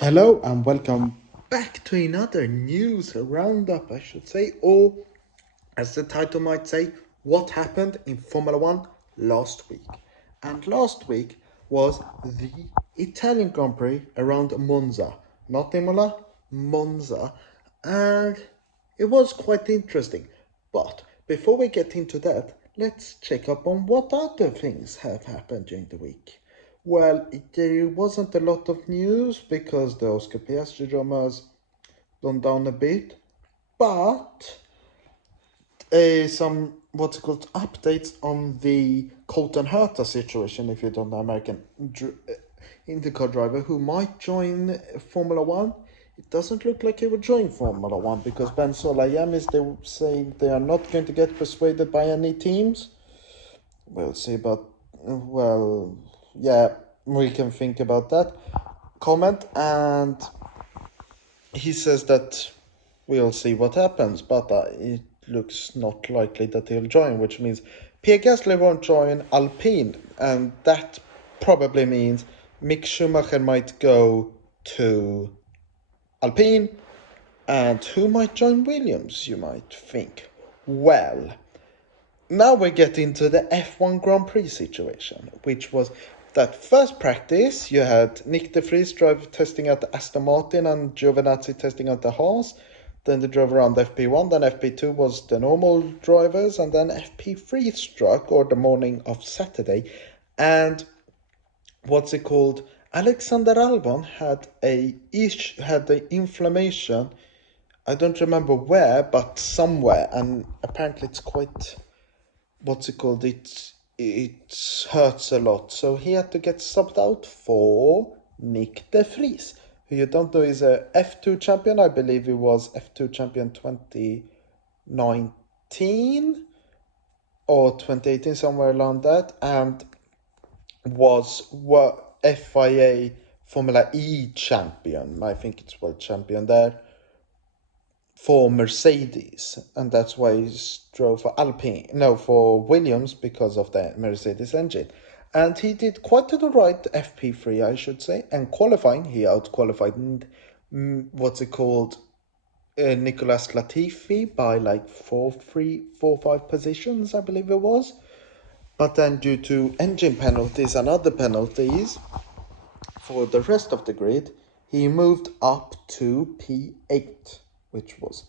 Hello and welcome back to another news roundup, I should say, or as the title might say, what happened in Formula One last week. And last week was the Italian Grand Prix around Monza, not Imola, Monza, and it was quite interesting. But before we get into that, let's check up on what other things have happened during the week. Well, there wasn't a lot of news because the Oscar Piastri drama has gone down a bit, but some what's called updates on the Colton Herta situation. If you don't know, American IndyCar driver who might join Formula One. It doesn't look like he will join Formula One because Ben Solayem is they saying they are not going to get persuaded by any teams. We'll see, but well, yeah, we can think about that comment, and he says that we'll see what happens, but it looks not likely that he'll join, which means Pierre Gasly won't join Alpine, and that probably means Mick Schumacher might go to Alpine, and who might join Williams, you might think? Well, now we get into the F1 Grand Prix situation, which was that first practice you had Nick de Vries testing out the Aston Martin and Giovinazzi testing out the Haas. Then they drove around FP1, then FP2 was the normal drivers, and then FP3 struck, or the morning of Saturday. And what's it called? Alexander Albon had the inflammation. I don't remember where, but somewhere, and apparently it's quite what's it called? It hurts a lot. So he had to get subbed out for Nick de Vries, who you don't know is a F2 champion. I believe he was F2 champion 2019 or 2018, somewhere around that, and was FIA Formula E champion. I think it's world champion there for Mercedes, and that's why he drove for for Williams because of the Mercedes engine. And he did quite an alright FP3, I should say, and qualifying, he out-qualified, Nicolas Latifi by like 5 positions, I believe it was. But then due to engine penalties and other penalties for the rest of the grid, he moved up to P8, which was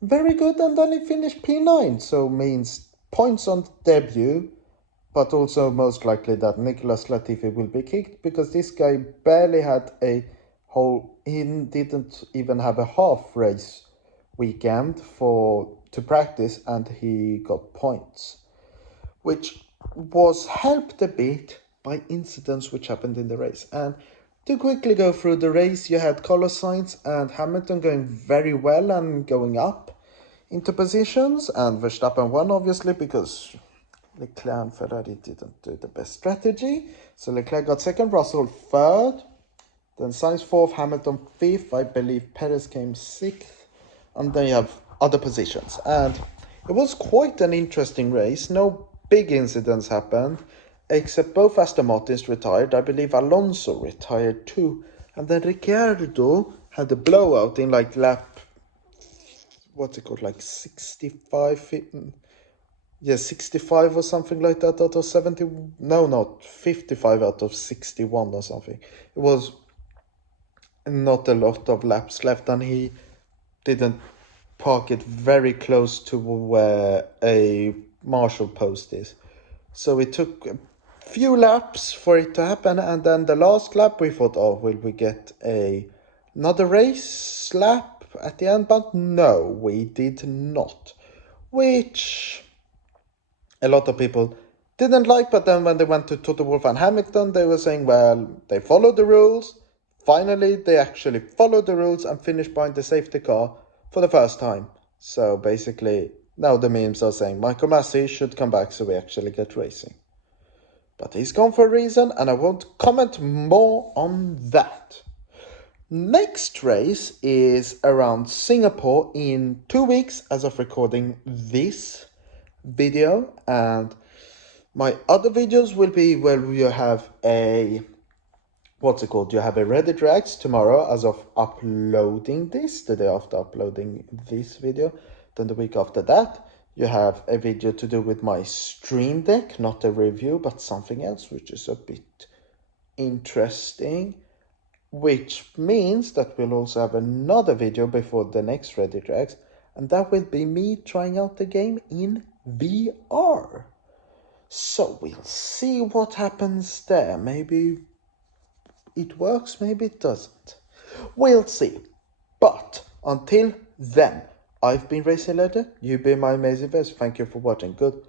very good, and then he finished P9, so means points on debut, but also most likely that Nicolas Latifi will be kicked because this guy barely had he didn't even have a half race weekend to practice, and he got points, which was helped a bit by incidents which happened in the race. And to quickly go through the race, you had Carlos Sainz and Hamilton going very well and going up into positions, and Verstappen won, obviously, because Leclerc and Ferrari didn't do the best strategy. So Leclerc got second, Russell third, then Sainz fourth, Hamilton fifth, I believe Perez came sixth, and then you have other positions. And it was quite an interesting race. No big incidents happened, except both Aston Martins retired. I believe Alonso retired too. And then Ricciardo had a blowout in like lap, like 65, 65 or something like that out of 70. No, not 55 out of 61 or something. It was not a lot of laps left, and he didn't park it very close to where a marshal post is. So it took a few laps for it to happen, and then the last lap we thought, oh, will we get another race lap at the end? But no, we did not, which a lot of people didn't like. But then when they went to Toto Wolff and Hamilton, they were saying, well, they followed the rules. Finally, they actually followed the rules and finished behind the safety car for the first time. So basically, now the memes are saying Michael Massey should come back so we actually get racing. But he's gone for a reason, and I won't comment more on that. Next race is around Singapore in 2 weeks as of recording this video, and my other videos will be where you have a what's it called? You have a Reddit Reacts tomorrow as of uploading this, the day after uploading this video. Then the week after that, you have a video to do with my Stream Deck, not a review, but something else, which is a bit interesting. Which means that we'll also have another video before the next Reddit Reacts, and that will be me trying out the game in VR. So we'll see what happens there. Maybe it works, maybe it doesn't. We'll see. But until then, I've been Racing Ledger, you've been my amazing best. Thank you for watching. Good.